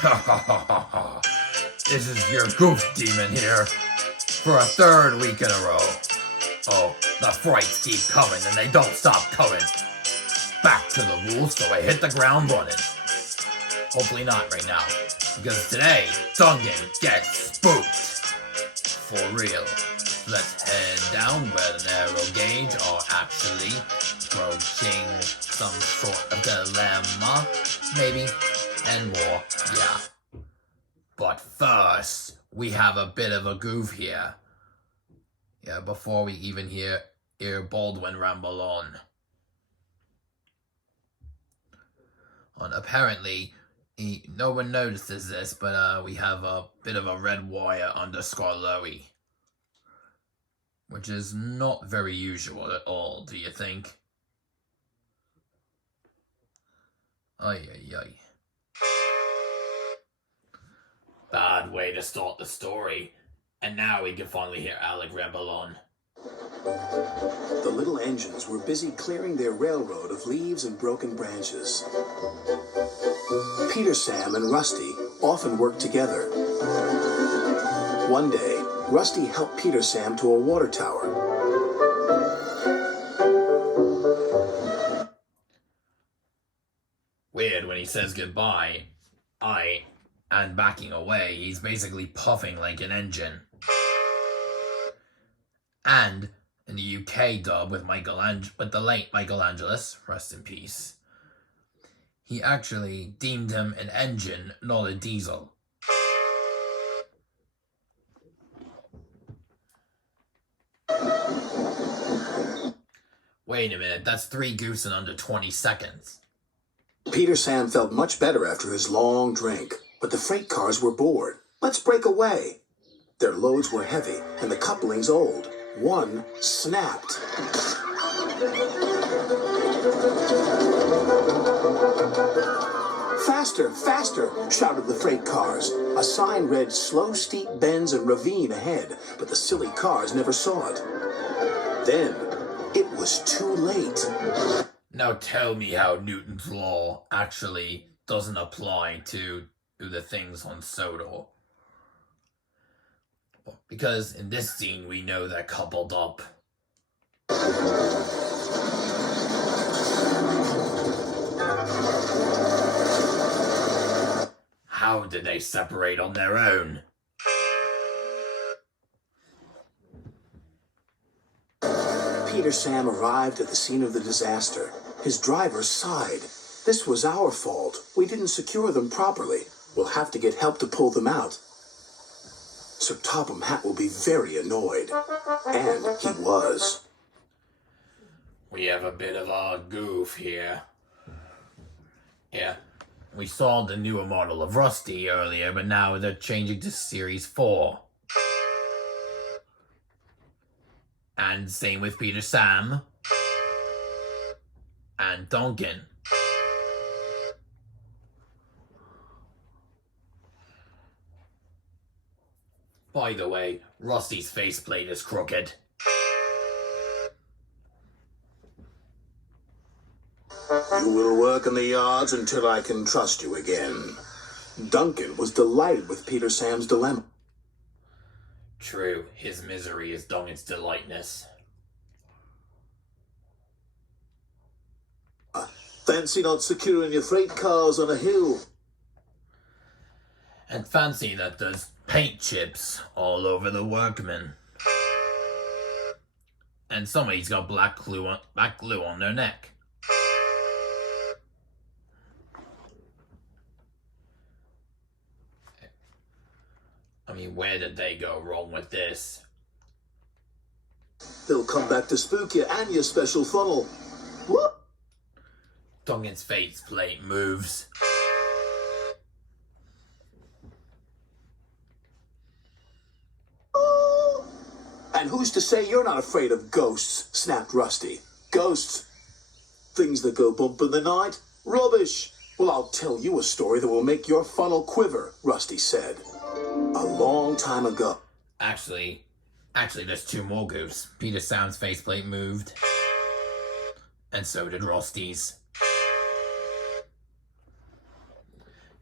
Ha ha ha ha ha. This is your Goof Demon here for a third week in a row. Oh, the frights keep coming and they don't stop coming. Back to the rules, so I hit the ground running. Hopefully not right now, because today Duncan gets spooked. For real. Let's head down where the narrow gauge are actually approaching some sort of dilemma, maybe, and more, yeah. But first, we have a bit of a goof here. Yeah, before we even hear Baldwin ramble on. And apparently, no one notices this, but we have a bit of a red wire under Scarloey. Which is not very usual at all, do you think? Ay, ay, ay. Bad way to start the story. And now we can finally hear Alec ramble on. The little engines were busy clearing their railroad of leaves and broken branches. Peter, Sam, and Rusty often worked together. One day, Rusty helped Peter Sam to a water tower. Weird when he says goodbye. And backing away, he's basically puffing like an engine. And in the UK dub with the late Michael Angelis, rest in peace, he actually deemed him an engine, not a diesel. Wait a minute, that's 3 goofs in under 20 seconds. Peter Sam felt much better after his long drink, but the freight cars were bored. Let's break away. Their loads were heavy and the couplings old. One snapped. Faster, faster, shouted the freight cars. A sign read slow steep bends and ravine ahead, but the silly cars never saw it. Then it was too late. Now tell me how Newton's law actually doesn't apply to the things on Sodor. Because in this scene we know they're coupled up. How did they separate on their own? Peter Sam arrived at the scene of the disaster. His driver sighed. This was our fault. We didn't secure them properly. We'll have to get help to pull them out. Sir Topham Hatt will be very annoyed. And he was. We have a bit of a goof here. Yeah. We saw the newer model of Rusty earlier, but now they're changing to Series 4. And same with Peter Sam. And Duncan. By the way, Rusty's faceplate is crooked. You will work in the yards until I can trust you again. Duncan was delighted with Peter Sam's dilemma. True, his misery is Duncan's delightness. Fancy not securing your freight cars on a hill. And fancy that there's paint chips all over the workmen. And somebody's got black glue on their neck. I mean, where did they go wrong with this? They'll come back to spook you and your special funnel. What? Duncan's faceplate moves. And who's to say you're not afraid of ghosts? Snapped Rusty. Ghosts? Things that go bump in the night? Rubbish! Well, I'll tell you a story that will make your funnel quiver, Rusty said. A long time ago. Actually, there's 2 more goofs. Peter Sam's faceplate moved. And so did Rusty's.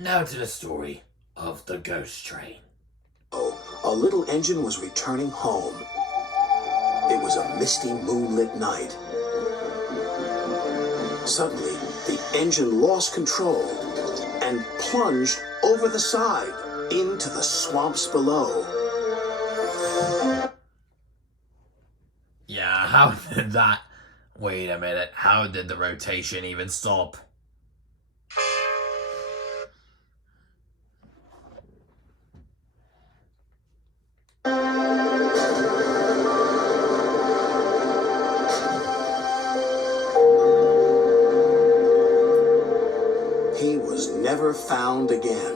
Now to the story of the ghost train. A little engine was returning home. It was a misty, moonlit night. Suddenly, the engine lost control and plunged over the side into the swamps below. Yeah, how did that... Wait a minute, how did the rotation even stop? He was never found again.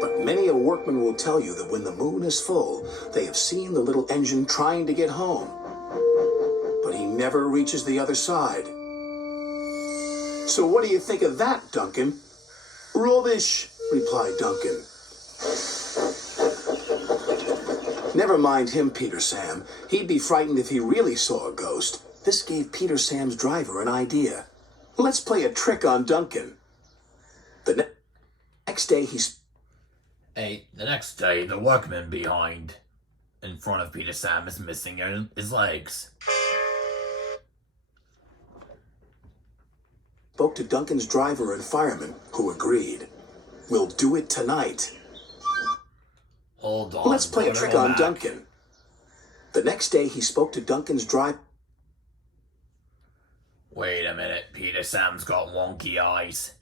But many a workman will tell you that when the moon is full, they have seen the little engine trying to get home. But he never reaches the other side. So what do you think of that, Duncan? Rubbish, replied Duncan. Never mind him, Peter Sam. He'd be frightened if he really saw a ghost. This gave Peter Sam's driver an idea. Let's play a trick on Duncan. The next day The next day, the workman behind, in front of Peter Sam, is missing his legs. Spoke to Duncan's driver and fireman, who agreed. We'll do it tonight. Hold on. Let's play a trick on Duncan. The next day, he spoke to Duncan's driver. Wait a minute, Peter Sam's got wonky eyes.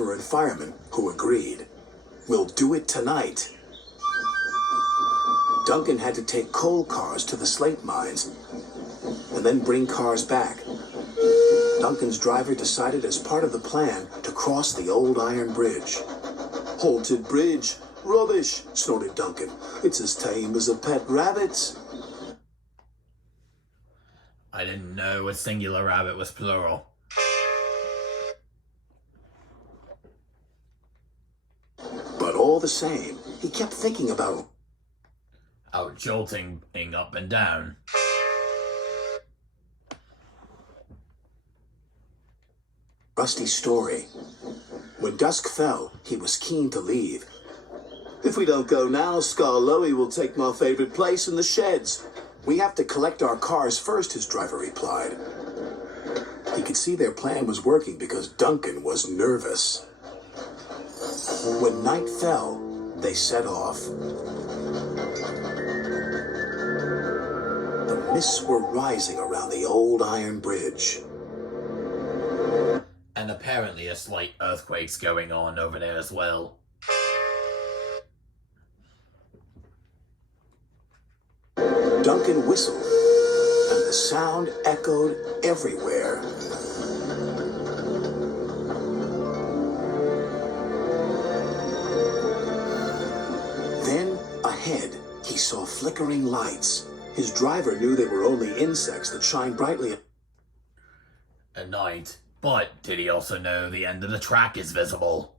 And fireman, who agreed. We'll do it tonight. Duncan had to take coal cars to the slate mines and then bring cars back. Duncan's driver decided as part of the plan to cross the old iron bridge. Haunted bridge. Rubbish, snorted Duncan. It's as tame as a pet rabbit's. I didn't know a singular rabbit was plural. But all the same, he kept thinking about out jolting up and down. Rusty's story. When dusk fell, he was keen to leave. If we don't go now, Scarloey will take my favorite place in the sheds. We have to collect our cars first, his driver replied. He could see their plan was working because Duncan was nervous. When night fell, they set off. The mists were rising around the old iron bridge. And apparently a slight earthquake's going on over there as well. Duncan whistled, and the sound echoed everywhere. Then, ahead, he saw flickering lights. His driver knew they were only insects that shine brightly at night. But did he also know the end of the track is visible?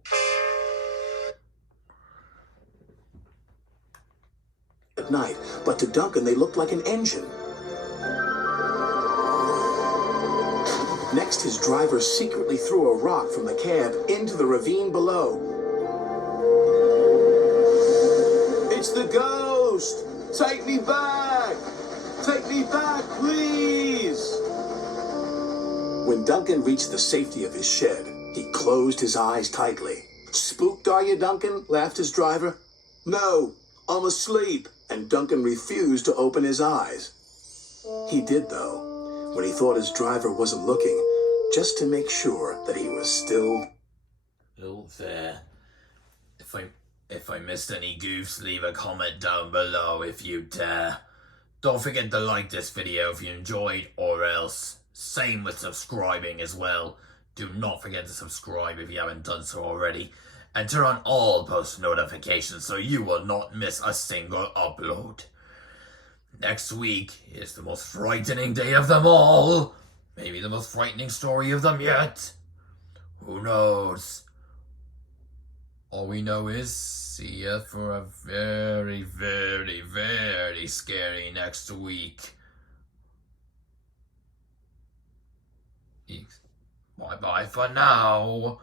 At night, but to Duncan they looked like an engine. Next, his driver secretly threw a rock from the cab into the ravine below. It's the ghost! Take me back! Take me back, please! When Duncan reached the safety of his shed, he closed his eyes tightly. Spooked, are you, Duncan? Laughed his driver. No, I'm asleep. And Duncan refused to open his eyes. He did, though, when he thought his driver wasn't looking, just to make sure that he was still there. If I missed any goofs, leave a comment down below if you dare. Don't forget to like this video if you enjoyed, or else. Same with subscribing as well. Do not forget to subscribe if you haven't done so already. And turn on all post notifications so you will not miss a single upload. Next week is the most frightening day of them all. Maybe the most frightening story of them yet. Who knows? All we know is see ya for a very, very, very scary next week. Bye-bye for now.